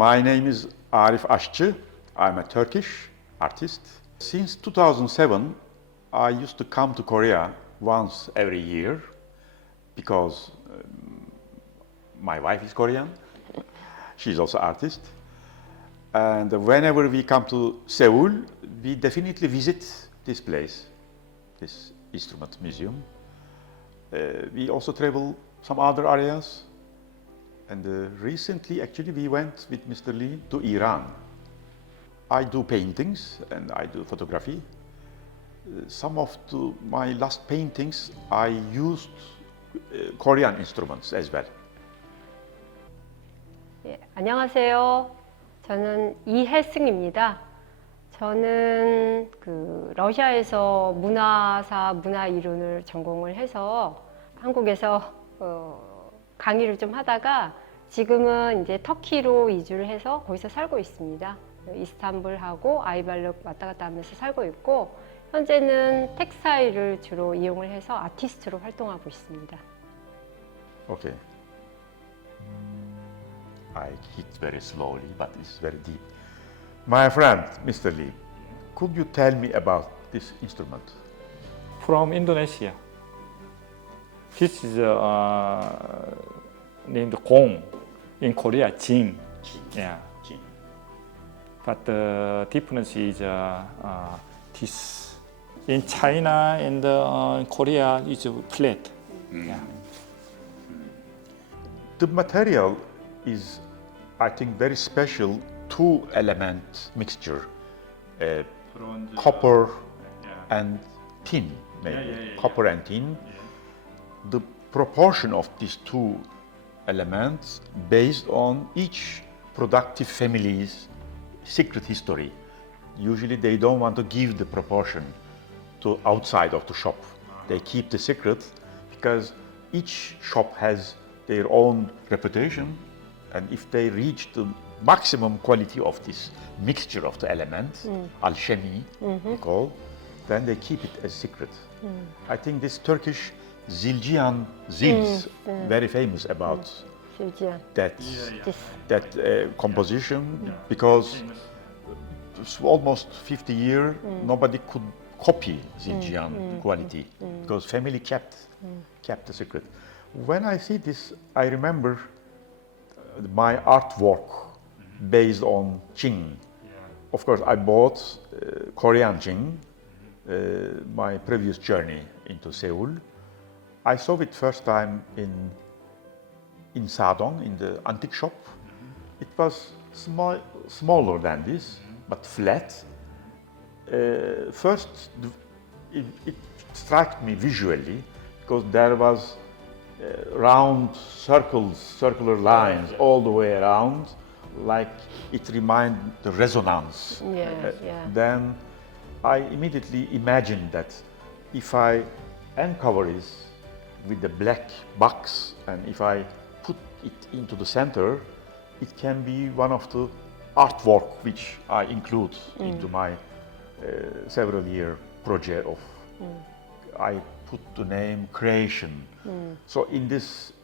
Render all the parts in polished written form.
My name is Arif Aşçı. I'm a Turkish artist. Since 2007, I used to come to Korea once every year because my wife is Korean. She's also an artist. And whenever we come to Seoul, we definitely visit this place, this instrument museum. We also travel some other areas. And recently, actually, we went with Mr. Lee to Iran. I do paintings and I do photography. Some of my last paintings, I used Korean instruments as well. 예, 안녕하세요. 저는 이혜승입니다. 저는 러시아에서 문화사, 문화이론을 전공을 해서 한국에서 강의를 좀 하다가 지금은 이제 터키로 이주를 해서 거기서 살고 있습니다. 이스탄불하고 아이발룩 왔다 갔다 하면서 살고 있고 현재는 텍스타일을 주로 이용을 해서 아티스트로 활동하고 있습니다. Okay. I hit very slowly, but it's very deep. My friend, Mr. Lee, could you tell me about this instrument? From Indonesia. This is named gong. In Korea, jing. Yeah. Jing. But the difference is this. In China and Korea, it's flat. Yeah. The material is, I think, very special two-element mixture, copper and tin, maybe. Copper and tin. The proportion of these two elements based on each productive family's secret history. Usually they don't want to give the proportion to outside of the shop. They keep the secret because each shop has their own reputation, and if they reach the maximum quality of this mixture of the elements, alchemy we call, then they keep it as secret. I think this Turkish Zilcihan zils, very famous about that composition, because it's almost 50 years nobody could copy Zilcihan quality because family kept the secret. When I see this, I remember my artwork based on Jing. Of course, I bought Korean Jing, my previous journey into Seoul. I saw it first time in Sadong, in the antique shop. It was smaller than this, but flat. First, it struck me visually because there was round circular lines all the way around, like it reminded the resonance. Then I immediately imagined that if I uncover this with the black box and if I put it into the center, it can be one of the artwork which I include into my several year project of I put the name creation. So in this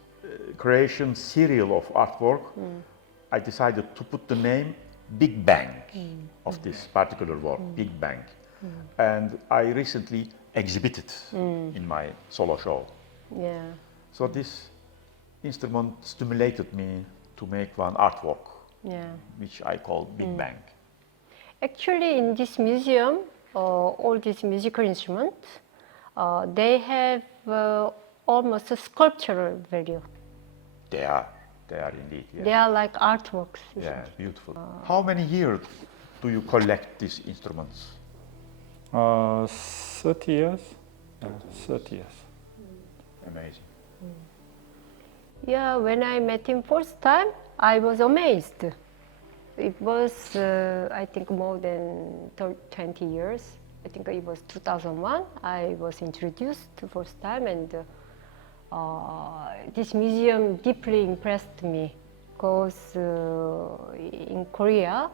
creation serial of artwork, I decided to put the name Big Bang of this particular work, Big Bang. And I recently exhibited in my solo show. Yeah. So this instrument stimulated me to make one artwork, which I call Big Bang. Actually, in this museum, all these musical instruments, they have almost a sculptural value. They are indeed. Yes. They are like artworks. Yeah, beautiful. How many years do you collect these instruments? 30 years. 30 years. Amazing. Yeah, when I met him first time, I was amazed. It was, I think, more than 20 years. I think it was 2001. I was introduced the first time, and this museum deeply impressed me because in Korea,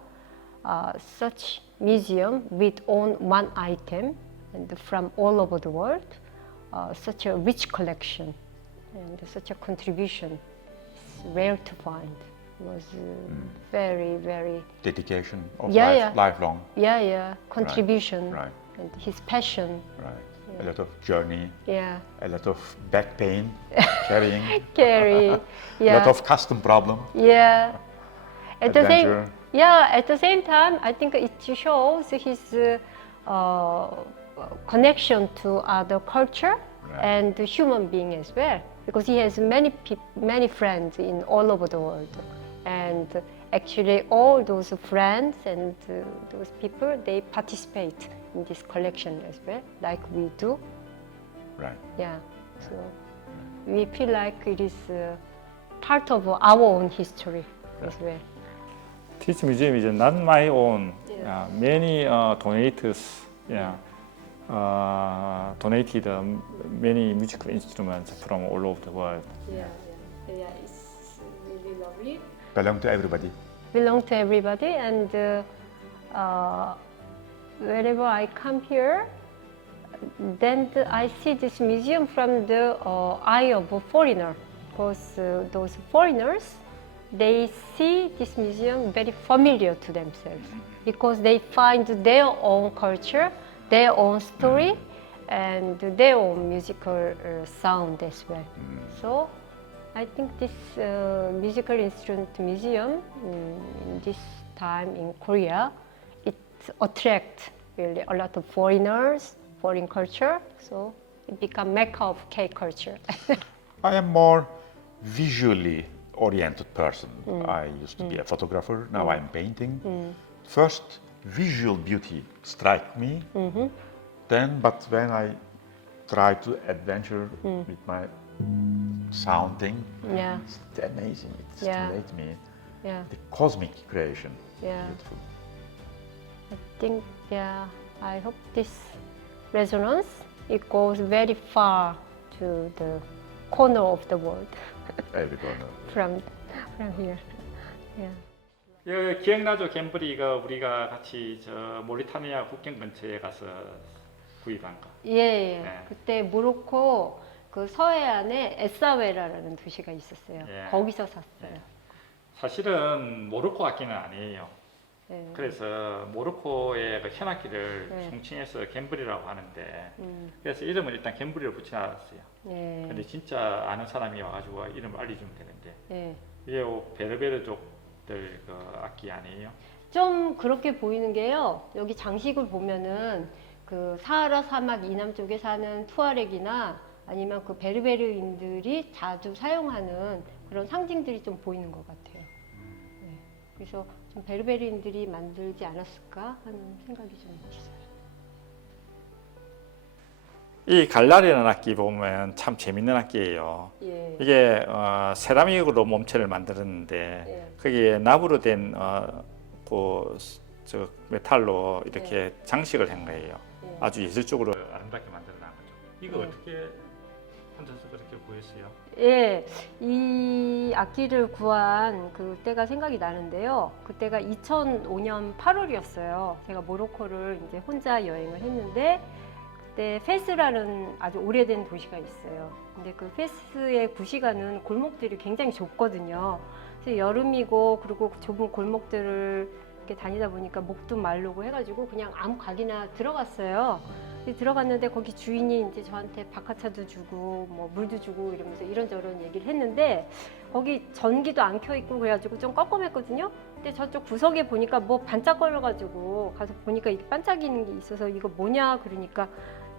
such museum with own one item and from all over the world, such a rich collection and such a contribution is rare to find. was very, very Dedication of Yeah, life, yeah. lifelong. contribution Right. and his passion. Right. A lot of journey, Yeah, a lot of back pain, carrying, carry. a Yeah, lot of custom problem. yeah. At the same, Adventure. yeah. At the same time, I think it shows his connection to other culture Right. and the human being as well, because he has many friends in all over the world, and actually all those friends and those people, they participate in this collection as well, like we do. Right. Yeah, so we feel like it is part of our own history as well. This museum is not my own. Yeah. Many donators, donated many musical instruments from all over the world. Yeah, it's really lovely. Belong to everybody. Belong to everybody, and whenever I come here, then I see this museum from the eye of a foreigner, because those foreigners, they see this museum very familiar to themselves, because they find their own culture, their own story, and their own musical sound as well. So I think this musical instrument museum in this time in Korea, it attracts really a lot of foreigners, foreign culture, so it become mecca of K culture. I am more visually oriented person. I used to be a photographer, now I'm painting. First, visual beauty strike me, then, but when I try to adventure with my sounding, Yeah, it's amazing, it Yeah. stimulates me. yeah, The cosmic creation, yeah. beautiful. I think, yeah, I hope this resonance, it goes very far to the corner of the world Every corner. from here. Yeah. 기억나죠? 갬블이 이거 우리가 같이 저 모리타니아 국경 근처에 가서 구입한 거. 예. 네. 그때 모로코 그 서해안에 에사웨라라는 도시가 있었어요. 예. 거기서 샀어요. 네. 사실은 모로코 악기는 아니에요. 예. 그래서 모로코의 그 현악기를 네. 총칭해서 갬블이라고 하는데 음, 그래서 이름을 일단 갬블이라고 붙여놨어요. 예. 근데 진짜 아는 사람이 와가지고 이름을 알려주면 되는데 예. 이게 베르베르족들 그 악기 아니에요? 좀 그렇게 보이는 게요. 여기 장식을 보면은 그 사하라 사막 이남 쪽에 사는 투아렉이나 아니면 그 베르베르인들이 자주 사용하는 그런 상징들이 좀 보이는 것 같아요. 네. 그래서 좀 베르베르인들이 만들지 않았을까 하는 생각이 좀 있어요. 이 갈라리라는 악기 보면 참 재밌는 악기예요. 예. 이게 세라믹으로 몸체를 만들었는데 예. 거기에 나무로 된 저 메탈로 이렇게 장식을 한 거예요. 예. 아주 예술적으로 아름답게 만들어 놨 거죠. 이거 네. 어떻게 혼자서 그렇게 구했어요? 예, 이 악기를 구한 그때가 생각이 나는데요. 그때가 2005년 8월이었어요. 제가 모로코를 이제 혼자 여행을 했는데 그때 페스라는 아주 오래된 도시가 있어요. 근데 그 페스의 구시가는 골목들이 굉장히 좁거든요. 그래서 여름이고 그리고 좁은 골목들을 이렇게 다니다 보니까 목도 마르고 해가지고 그냥 아무 가게나 들어갔어요. 들어갔는데 거기 주인이 이제 저한테 바카차도 주고 뭐 물도 주고 이러면서 이런저런 얘기를 했는데 거기 전기도 안 켜 있고 그래가지고 좀 껌껌했거든요. 근데 저쪽 구석에 보니까 뭐 반짝거려가지고 가서 보니까 이게 반짝이는 게 있어서 이거 뭐냐 그러니까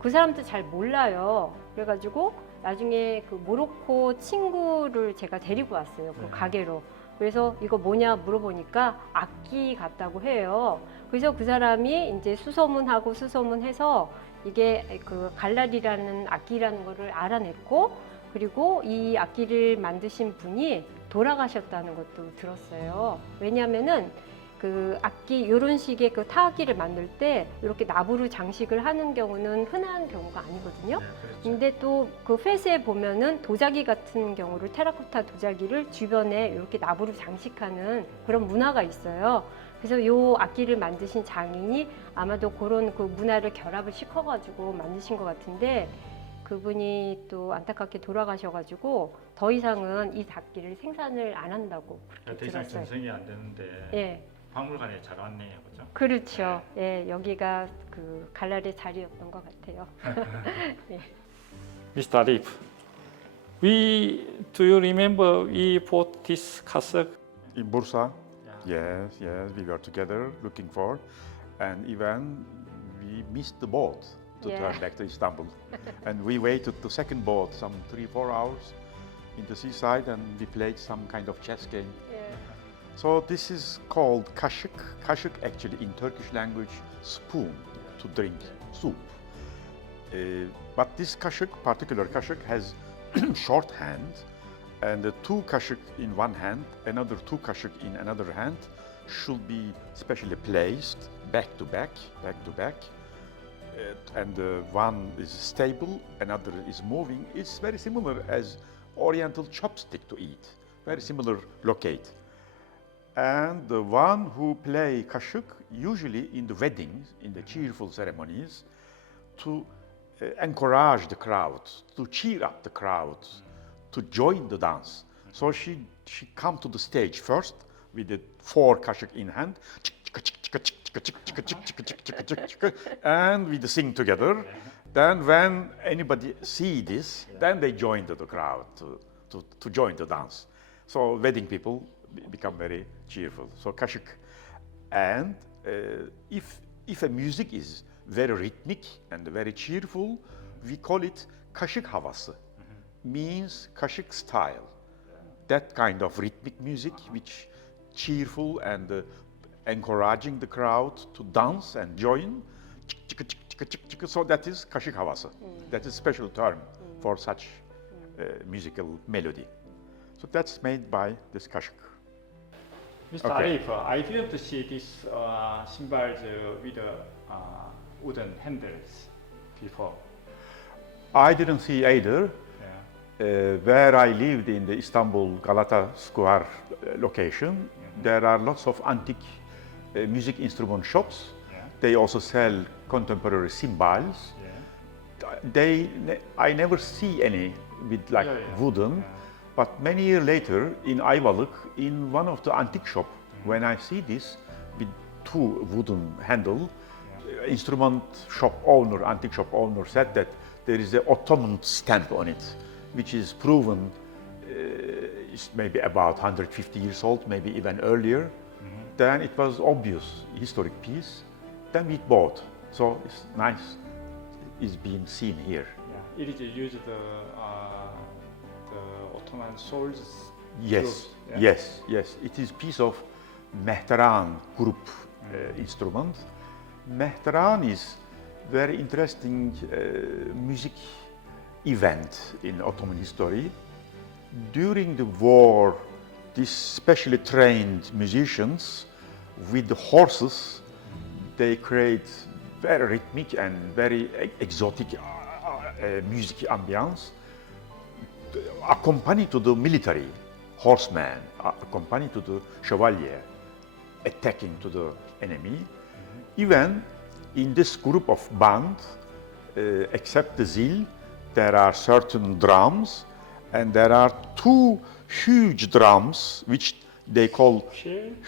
그 사람도 잘 몰라요. 그래가지고 나중에 그 모로코 친구를 제가 데리고 왔어요. 그 가게로. 그래서 이거 뭐냐 물어보니까 악기 같다고 해요. 그래서 그 사람이 이제 수소문하고 수소문해서 이게 그 갈라리라는 악기라는 거를 알아냈고 그리고 이 악기를 만드신 분이 돌아가셨다는 것도 들었어요. 왜냐하면은 그 악기 이런 식의 그 타악기를 만들 때 이렇게 나부로 장식을 하는 경우는 흔한 경우가 아니거든요. 근데 또 그 페스에 보면은 도자기 같은 경우를 테라코타 도자기를 주변에 이렇게 나부로 장식하는 그런 문화가 있어요. 그래서 이 악기를 만드신 장인이 아마도 그런 그 문화를 결합을 시켜가지고 만드신 것 같은데 그분이 또 안타깝게 돌아가셔가지고 더 이상은 이 악기를 생산을 안 한다고 그렇게 더 이상 들었어요. 전송이 안 되는데 예, 박물관에 잘 왔네요, 그렇죠? 그렇죠. 예, 여기가 그 갈랄의 자리였던 것 같아요. Mr. Arif, do you remember we bought this cassette? In Bursa, Yeah. yes, we were together looking for, and even we missed the boat to Yeah. turn back to Istanbul. And we waited the second boat, some 3-4 hours in the seaside, and we played some kind of chess game. 예. So this is called kaşık. Kaşık actually in Turkish language, spoon to drink soup. But this kaşık, particular kaşık, has short hand, and the 2 kaşık in one hand, another 2 kaşık in another hand, should be specially placed back to back. And one is stable, another is moving. It's very similar as Oriental chopstick to eat, very similar locate. And the one who play kaşık, usually in the weddings, in the cheerful ceremonies, to encourage the crowd, to cheer up the crowd, to join the dance. So she come to the stage first with the 4 kaşık in hand, and we sing together. Then when anybody see this, then they join the crowd to join the dance. So wedding people become very cheerful. So kaşık. And if a music is very rhythmic and very cheerful, we call it kaşık havası. Means kaşık style. That kind of rhythmic music which cheerful and encouraging the crowd to dance and join. So that is kaşık havası. That is special term for such musical melody. So that's made by this kaşık. Mr. Okay. Arif, I didn't see this cymbals with wooden handles before. I didn't see either. Yeah. Where I lived in the Istanbul Galata Square location, there are lots of antique music instrument shops. Yeah. They also sell contemporary cymbals. Yeah. I never see any with like wooden, Yeah. but many years later in Ayvalık, in one of the antique shop, when I see this with 2 wooden handle, instrument shop owner, antique shop owner said that there is an Ottoman stamp on it, which is proven is maybe about 150 years old, maybe even earlier. Then it was obvious historic piece. Then we bought. So it's nice. It's being seen here. Yeah. It is used the Ottoman swords. Yes, Yeah. yes. It is piece of Mehteran group instrument. Mehteran is very interesting music event in Ottoman history. During the war, these specially trained musicians with the horses, they create very rhythmic and very exotic music ambience, accompanied to the military horseman, accompanied to the chevalier, attacking to the enemy. Even in this group of band, except the zil, there are certain drums, and there are 2 huge drums which they call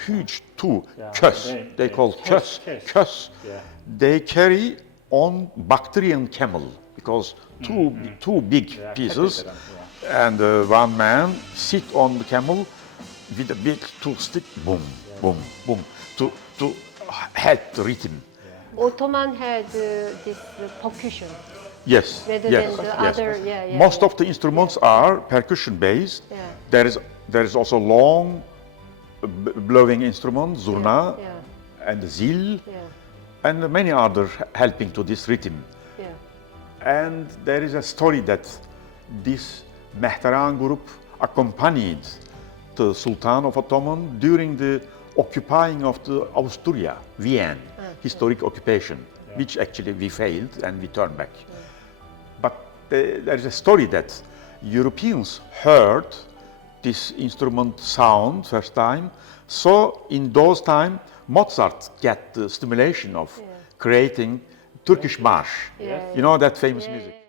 huge 2 kös. They call kös. Yeah. They carry on Bactrian camel because two big pieces, and one man sit on the camel with a big 2 stick, boom, boom, boom, to help the rhythm. Ottoman had this percussion. Yes, Rather yes, than the yes. other, Most of the instruments are percussion based. Yeah. There is also long blowing instrument, zurna, Yeah. and zil, Yeah. and many other helping to this rhythm. Yeah. And there is a story that this Mehteran group accompanied the Sultan of Ottoman during the occupying of the Austria, Vienna, historic occupation, which actually we failed and we turned back. But there is a story that Europeans heard this instrument sound first time. So in those time, Mozart get the stimulation of creating Turkish march. Yeah. You know that famous Yeah, music. yeah.